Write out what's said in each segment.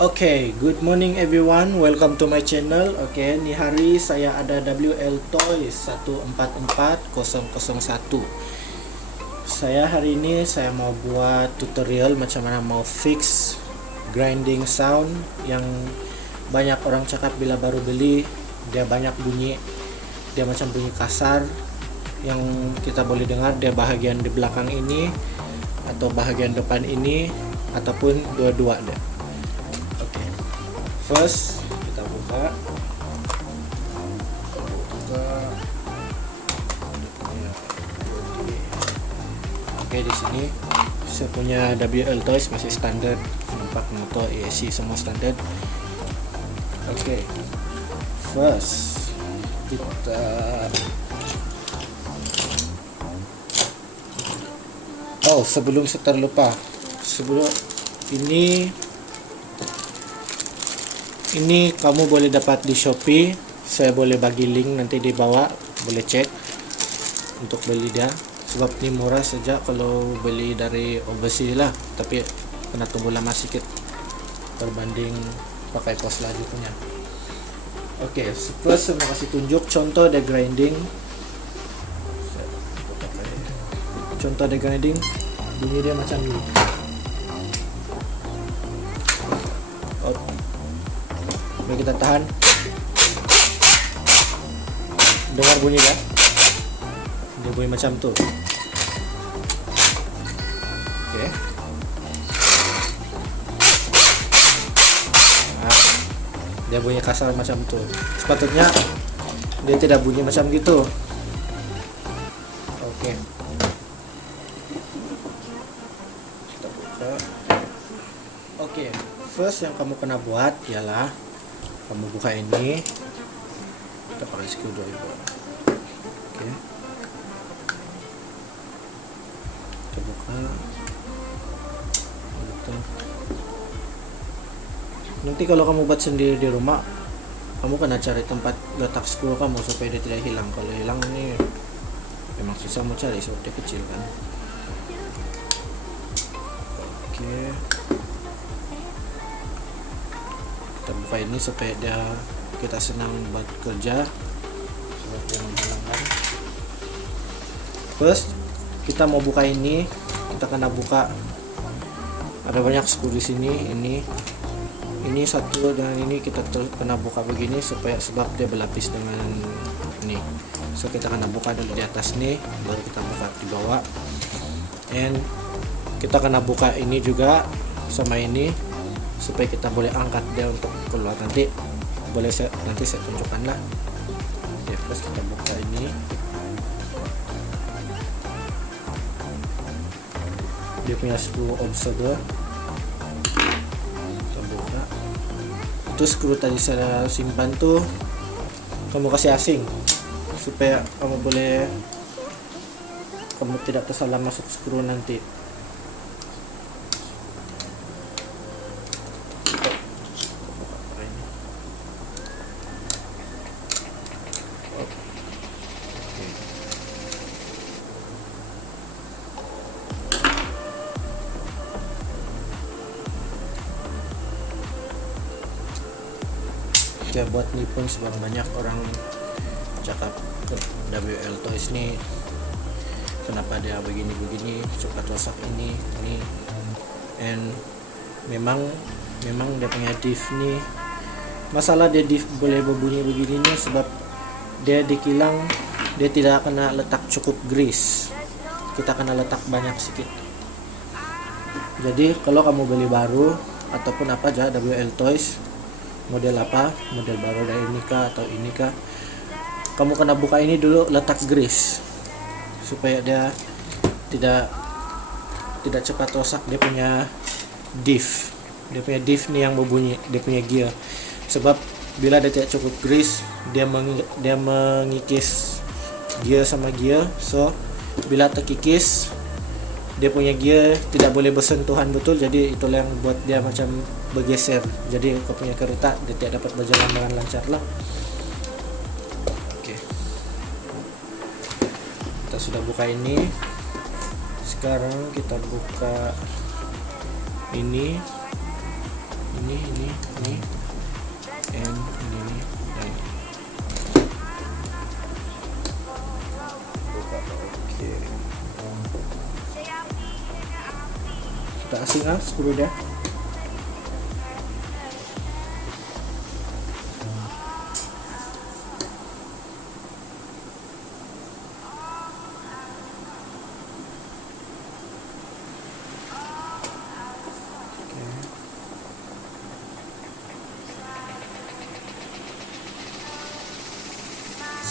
Okay, good morning everyone. Welcome to my channel. Okay, ni hari saya ada WL Toys 144001. Saya hari ini saya mau buat tutorial macam mana mau fix grinding sound yang banyak orang cakap bila baru beli dia banyak bunyi, dia macam bunyi kasar yang kita boleh dengar dia bahagian di belakang ini atau bahagian depan ini ataupun dua-dua dia. First kita buka oke, di sini saya punya WL Toys masih standar, nampak motor ESC semua standar. Oke, first kita sebelum saya terlupa, sebelum ini kamu boleh dapat di Shopee. Saya boleh bagi link nanti di bawah, boleh cek untuk beli dia. Sebab ini murah saja kalau beli dari overseas lah, tapi kena tunggu lama sedikit berbanding pakai pos lagi punya. Oke, first saya mau kasih tunjuk contoh the grinding. Contoh the grinding, bunyi dia macam ini. Mari kita tahan. Dengar bunyi kan? Dia bunyi macam tu. Oke. Nah, dia bunyi kasar macam tu. Sepatutnya dia tidak bunyi macam gitu. Oke. Kita buka. Oke, first yang kamu kena buat ialah kamu buka ini, kita pakai screwdriver. Oke, kita buka gitu. Nanti kalau kamu buat sendiri di rumah, kamu kena cari tempat letak screw kamu supaya dia tidak hilang. Kalau hilang ini memang susah mau cari sebab dia kecil kan. Oke, kita buka ini supaya kita senang buat kerja, supaya dia menghilangkan. First kita mau buka ini, kita kena buka, ada banyak screw di sini. Ini satu dengan ini kita kena buka begini sebab dia berlapis dengan ini. So kita kena buka dulu di atas nih, baru kita buka di bawah. And kita kena buka ini juga sama ini supaya kita boleh angkat dia untuk keluar. Nanti saya tunjukkan lah. Oke, terus kita buka ini, dia punya screw observer. Kita buka itu screw tadi saya simpan tuh, kamu kasih asing supaya kamu tidak tersalah masuk screw nanti. Ya buat ini pun sebab banyak orang cakap WL Toys ini kenapa dia begini cepat rusak ini. And memang dia punya diff nih. Masalah dia diff boleh berbunyi begini nih sebab dia di kilang dia tidak kena letak cukup grease, kita kena letak banyak sedikit. Jadi kalau kamu beli baru ataupun apa aja WL Toys, model apa, model baru dari ini kah atau ini kah, kamu kena buka ini dulu, letak grease supaya dia tidak cepat rusak. Dia punya diff nih yang berbunyi, dia punya gear. Sebab bila dia tidak cukup grease, dia mengikis gear sama gear. So bila terkikis, dia punya gear tidak boleh bersentuhan betul, jadi itulah yang buat dia macam bergeser. Jadi kau punya kereta dia tidak dapat berjalan dengan lancar lah. Oke, kita sudah buka ini. Sekarang kita buka ini, and ini, dan ini. Oke. Kita asing skru dia.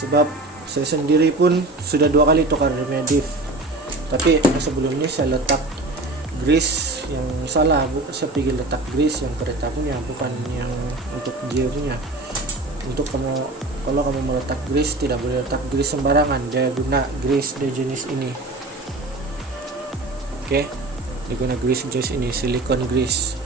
Sebab saya sendiri pun sudah 2 kali tukar diff, tapi yang sebelumnya saya letak grease yang salah, saya pergi letak grease yang kereta punya, bukan yang untuk gear punya. Untuk kalau kamu meletak grease, tidak boleh letak grease sembarangan, dia guna grease dari jenis ini. Oke, dia guna grease jenis ini, silicone grease.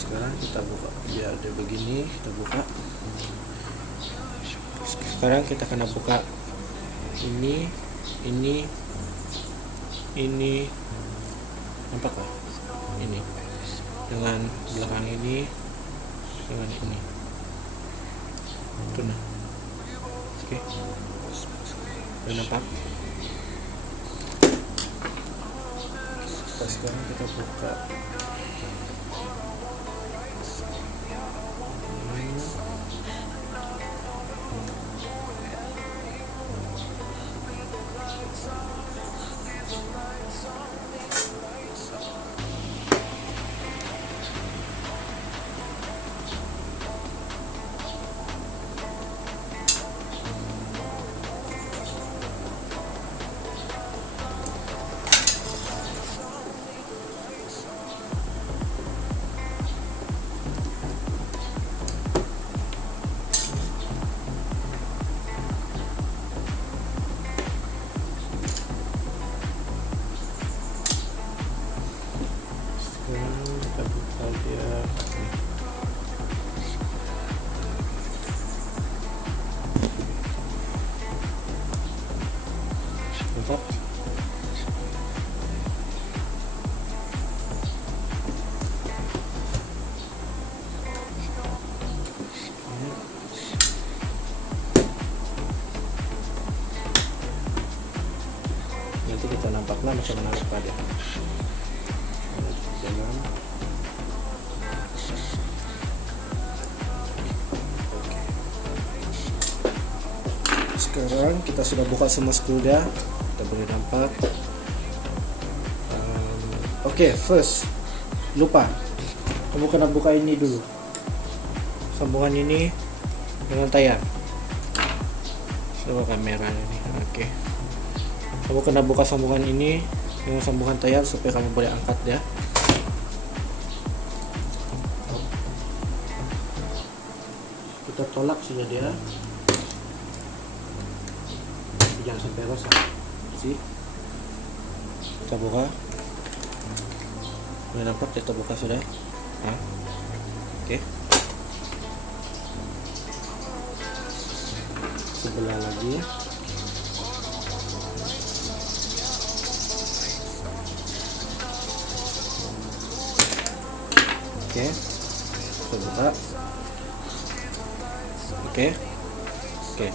Sekarang kita buka, biar dia begini, kita buka. Sekarang kita akan buka ini, nampak kah? Ini dengan belakang ini, dengan ini. Itu nah. Oke. Udah nampak? Sekarang kita buka. Kita buka dia. Nampak? Nanti kita nampaknya macam mana pada jangan. Sekarang kita sudah buka semua skru dia, kita boleh nampak. Oke, first lupa, kamu kena buka ini dulu, sambungan ini dengan tayar. Coba kamera ini. Oke, kamu kena buka sambungan ini dengan sambungan tayar supaya kamu boleh angkat dia. Kita tolak saja dia, jangan sampai rusak sih. Kita buka, udah nampak, kita buka sudah. Oke. Sebelah lagi. Oke, kita buka. Oke,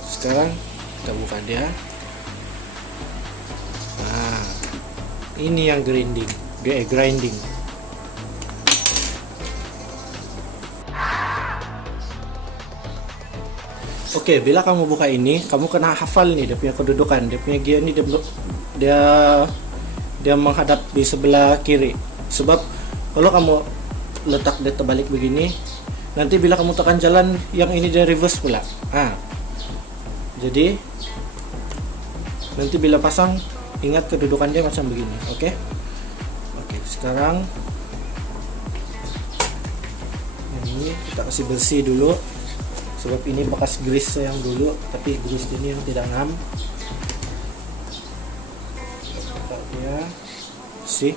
sekarang kita buka dia. Nah, ini yang grinding. Oke, bila kamu buka ini, kamu kena hafal nih dia punya kedudukan, dia punya gear ini, dia menghadap di sebelah kiri. Sebab kalau kamu letak dia terbalik begini, nanti bila kamu tekan jalan yang ini dia reverse pula. Jadi nanti bila pasang, ingat kedudukan dia macam begini. Oke, sekarang yang ini kita kasih bersih dulu sebab ini bekas grease yang dulu, tapi grease ini yang tidak ngam. Buka dia, sih.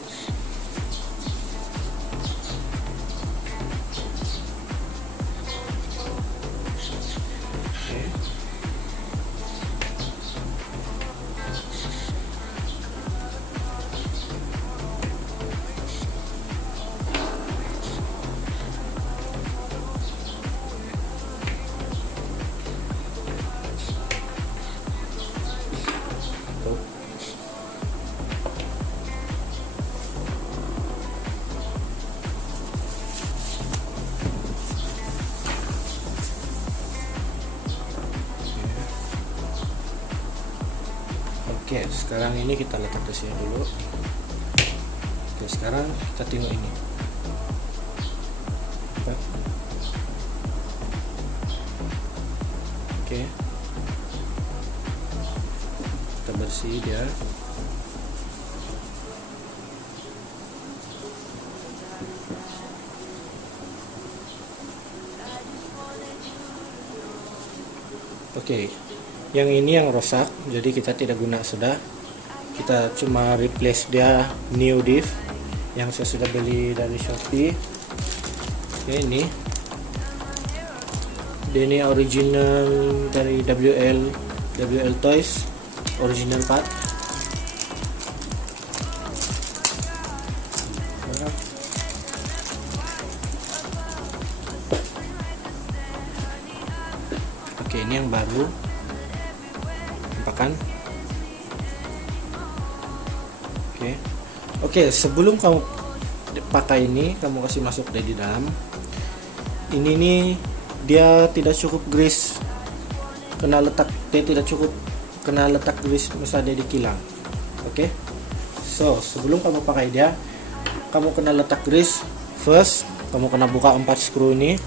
Oke, sekarang ini kita letak di sini dulu. Oke, sekarang kita tengok ini. Oke, kita bersih dia. Oke, yang ini yang rusak, jadi kita tidak guna sudah. Kita cuma replace dia new div yang saya sudah beli dari Shopee. Oke, ini dia ini original dari WL Toys, original part. Oke, ini yang baru. Nampakan? Oke, sebelum kamu pakai ini, kamu kasih masuk di dalam. Ini nih dia tidak cukup grease. Dia tidak cukup kena letak grease, misalnya di kilang. Oke. So, sebelum kamu pakai dia, kamu kena letak grease. First, kamu kena buka 4 screw ini.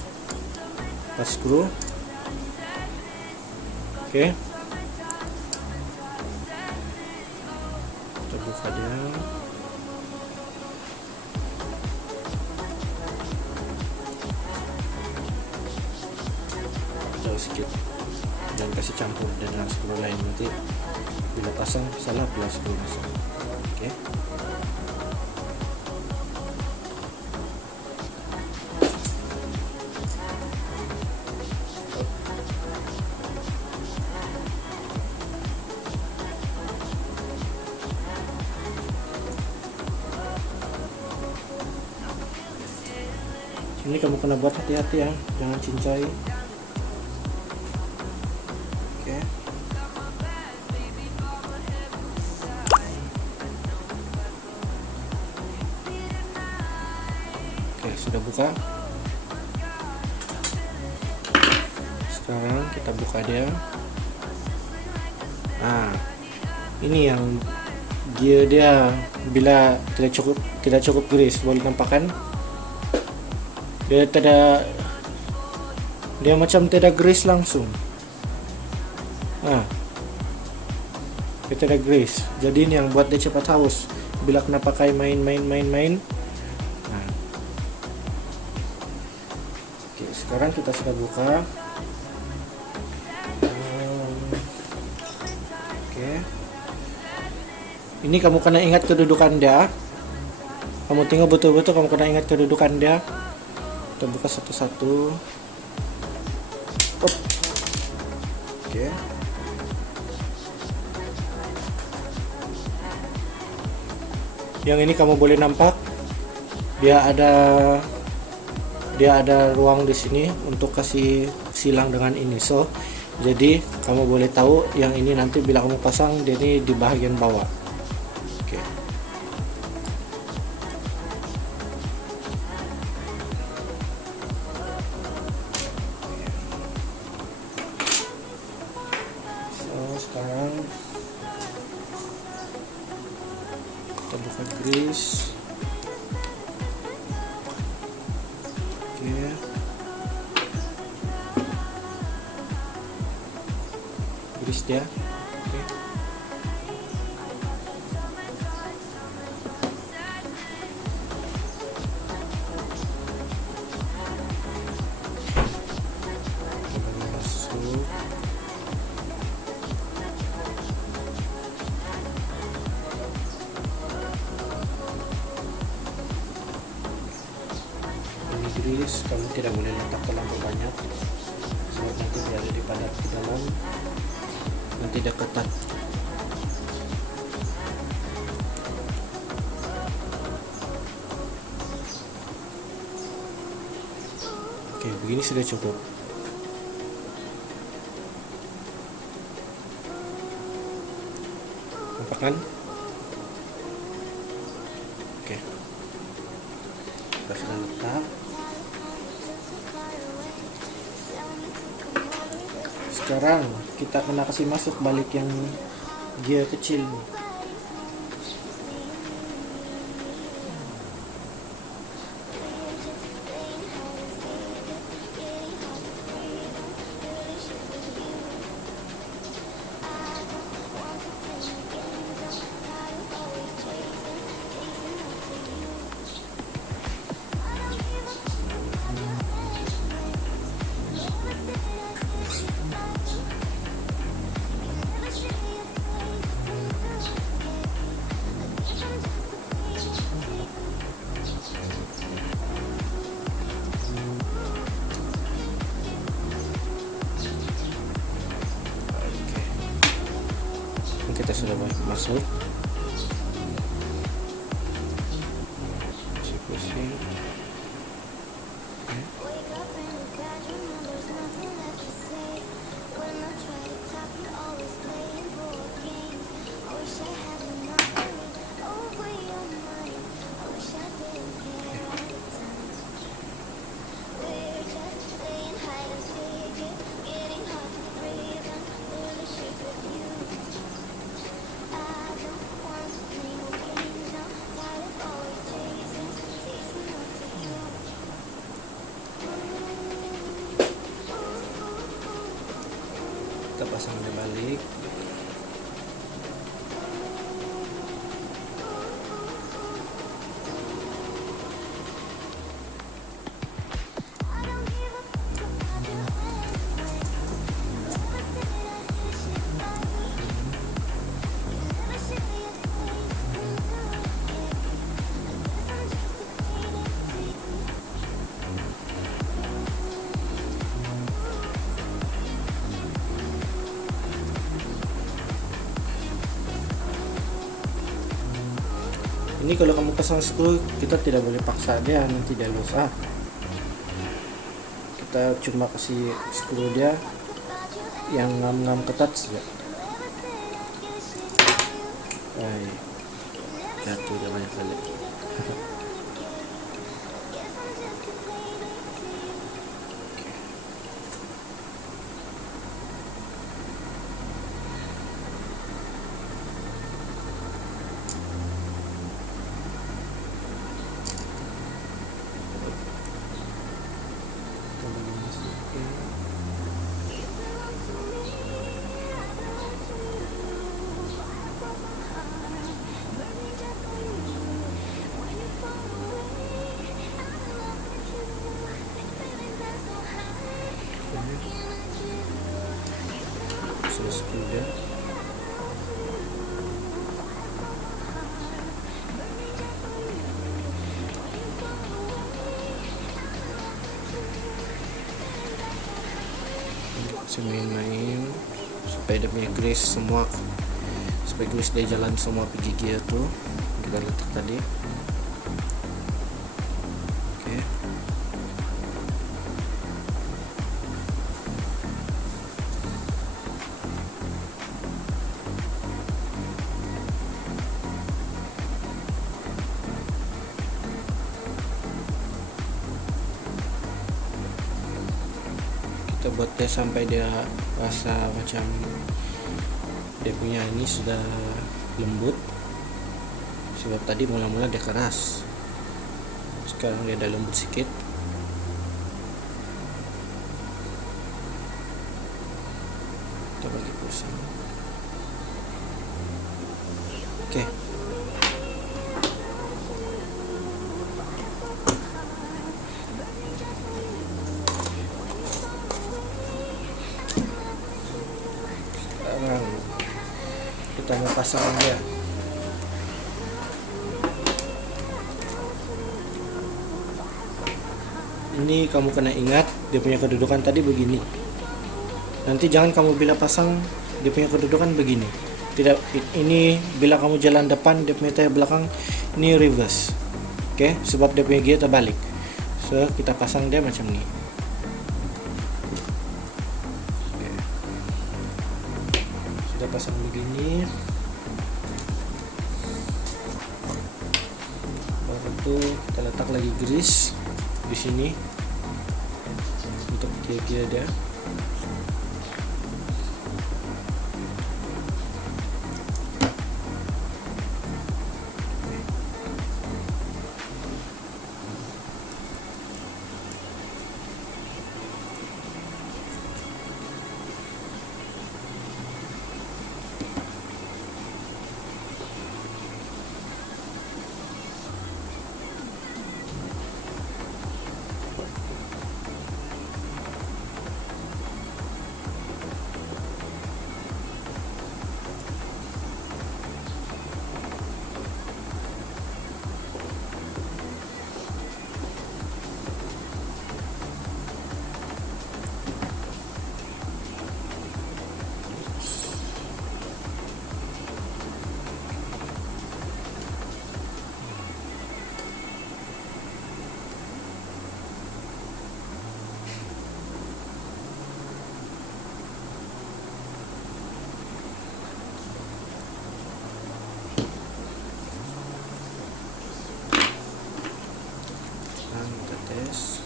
4 screw. Oke. Kita buka dia. Jauh sedikit. Jangan kasih campur dengan screw lain, nanti bila pasang salah belah screw masuk. Oke. Ini kamu kena buat hati-hati ya, jangan cincai. Oke. Oke, sudah buka. Sekarang kita buka dia. Nah, ini yang gear dia bila tidak cukup grease, boleh nampakkan dia macam tidak grease langsung. Dia tidak grease, jadi ini yang buat dia cepat haus bila kena pakai main. Oke, sekarang kita sudah buka. Oke, ini kamu kena ingat kedudukan dia. Kamu tengok betul-betul, kamu kena ingat kedudukan dia. Kita buka satu-satu. Oke. Yang ini kamu boleh nampak dia ada ruang di sini untuk kasih silang dengan ini. So, jadi kamu boleh tahu yang ini nanti bila kamu pasang dia ini di bagian bawah. Oke. Sekarang kita buka grease. Oke. Grease dia. Oke. gris kamu tidak boleh letak terlalu banyak sebab nanti dia lebih padat di dalam dan tidak ketat. Oke, begini sudah cukup. Nampak kan? Oke, kita sudah letak. Sekarang kita kena kasih masuk balik yang gear kecil. Kita sudah masuk. Pusing. Kita pasang dia balik. Ini kalau kamu pasang screw, kita tidak boleh paksa dia, nanti dia rusak. Kita cuma kasih screw dia yang ngam-ngam ketat saja. Baik, jatuh dia banyak kali. Screw dia. Main-main supaya dia punya grease semua, supaya grease dia jalan semua pergi gear tuh kita letak tadi. Oke. Kita buat dia sampai dia rasa macam dia punya ini sudah lembut, sebab tadi mula-mula dia keras, sekarang dia udah lembut sedikit. Kita bagi pusing. Oke. Sekarang kita mau pasang dia. Ini kamu kena ingat dia punya kedudukan tadi begini. Nanti jangan kamu bila pasang dia punya kedudukan begini. Tidak, ini bila kamu jalan depan dia punya tayar belakang ini reverse. Oke, sebab dia punya gear terbalik. So kita pasang dia macam ini. Sudah pasang begini. Baru itu kita letak lagi grease di sini untuk gear dia. Kita tes.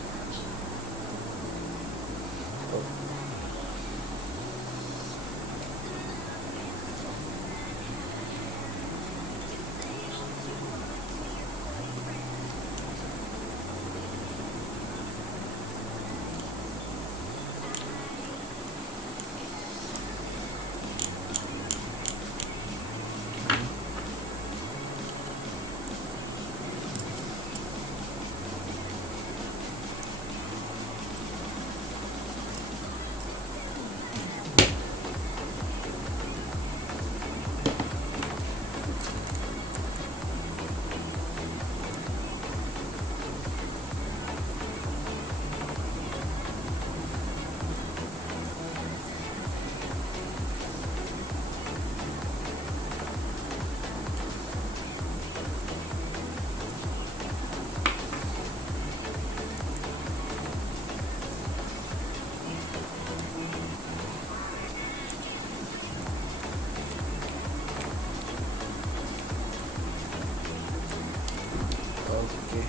Oke,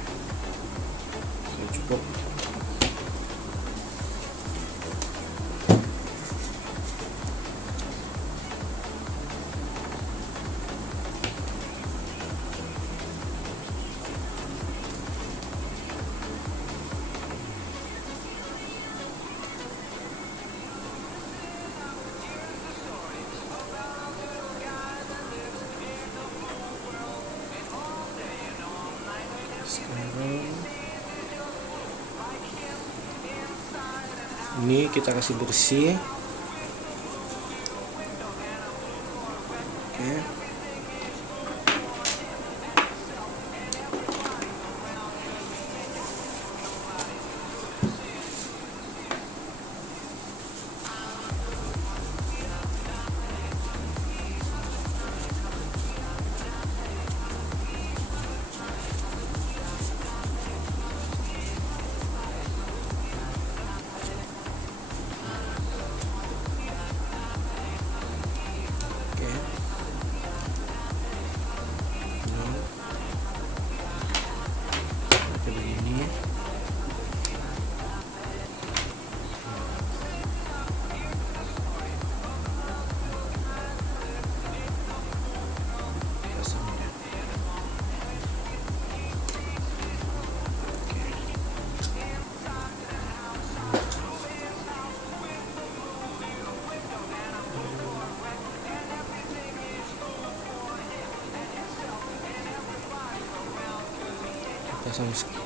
sudah cukup. Sekarang ini kita kasih bersih. Oke.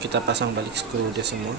Kita pasang balik skru dia semua.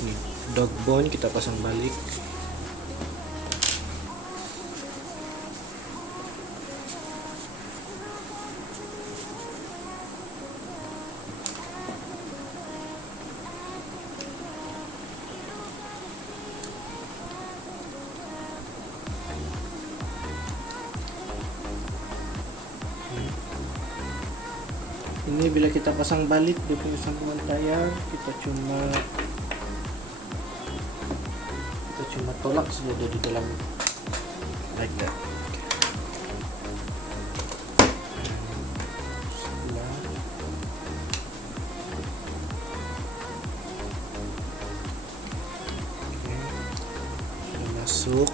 Ini dog bone kita pasang balik. Ini bila kita pasang balik dia punya sambungan tayar, kita cuma tolak saja dari dalam, like that. Sebelah. Oke. Sudah masuk.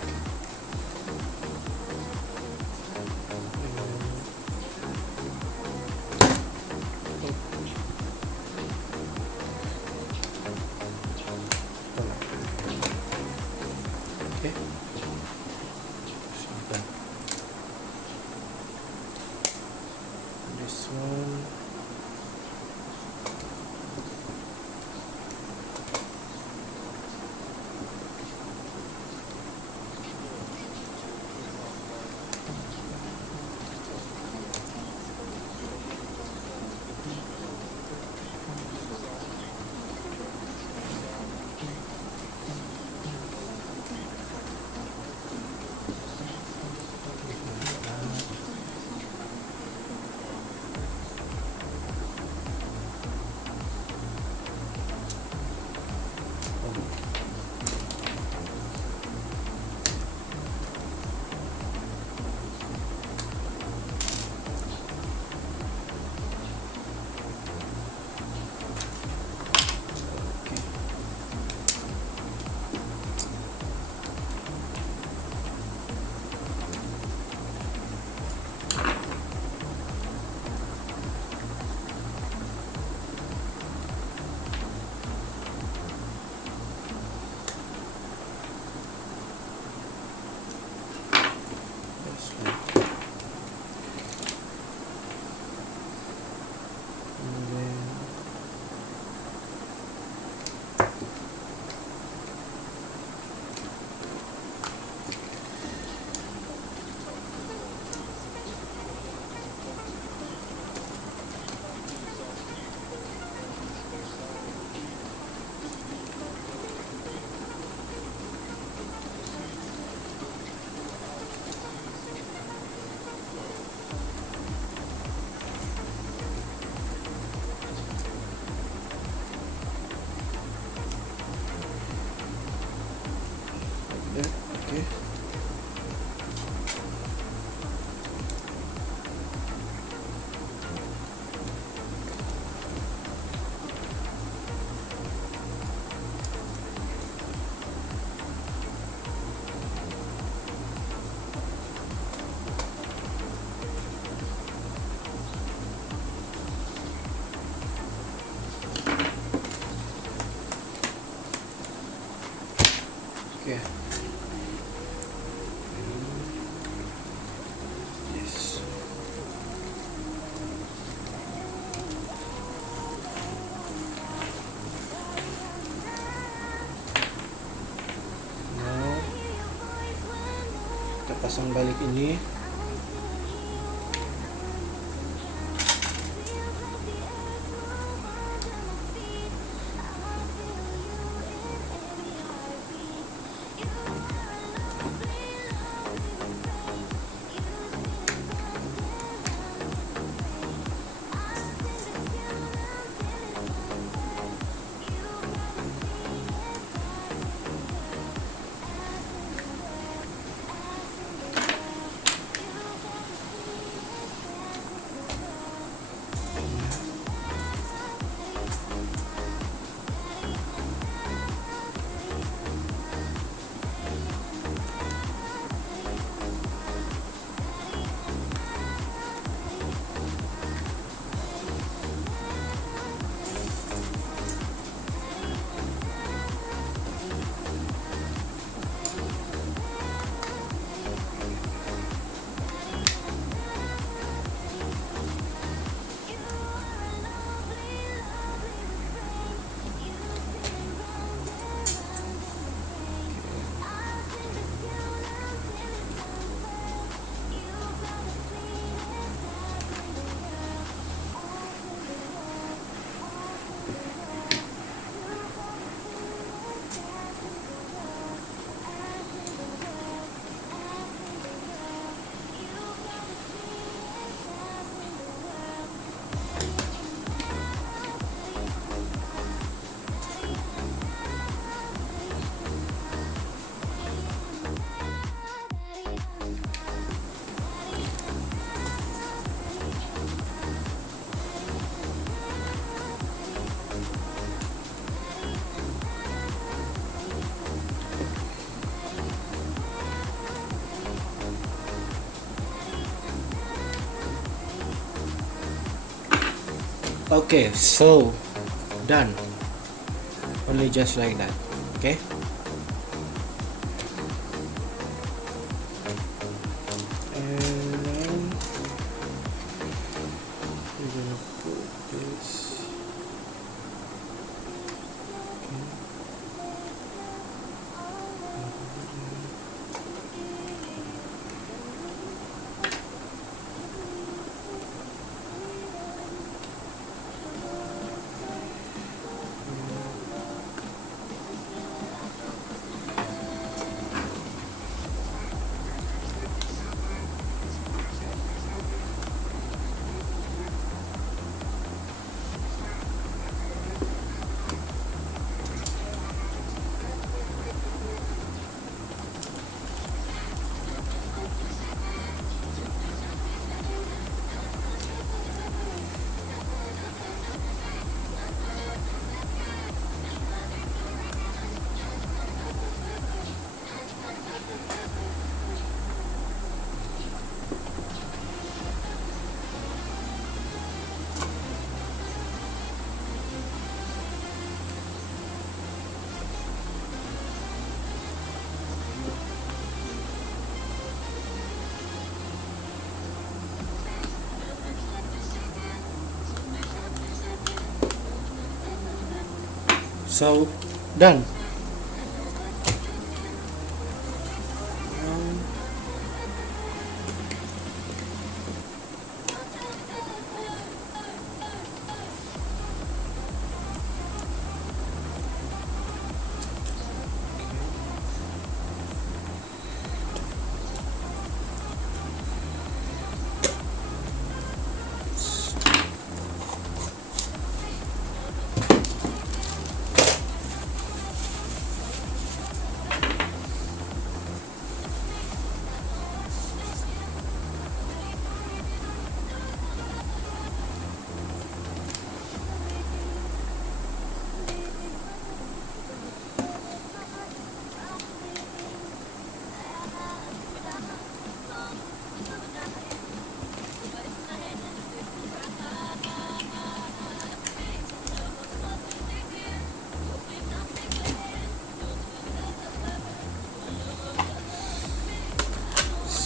Okay. Sudah. This one. Okay. Okay. Yes. Now, kita pasang balik ini. Okay, so done. Only just like that. Okay. And then we're gonna put this. So done.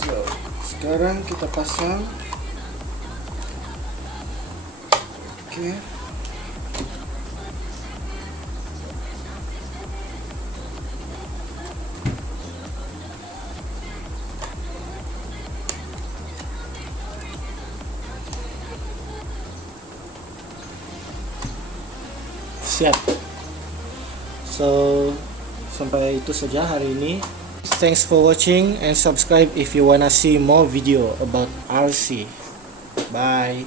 So sekarang kita pasang. Okay. Siap. So sampai itu saja hari ini. Thanks for watching and subscribe if you wanna see more video about RC. Bye.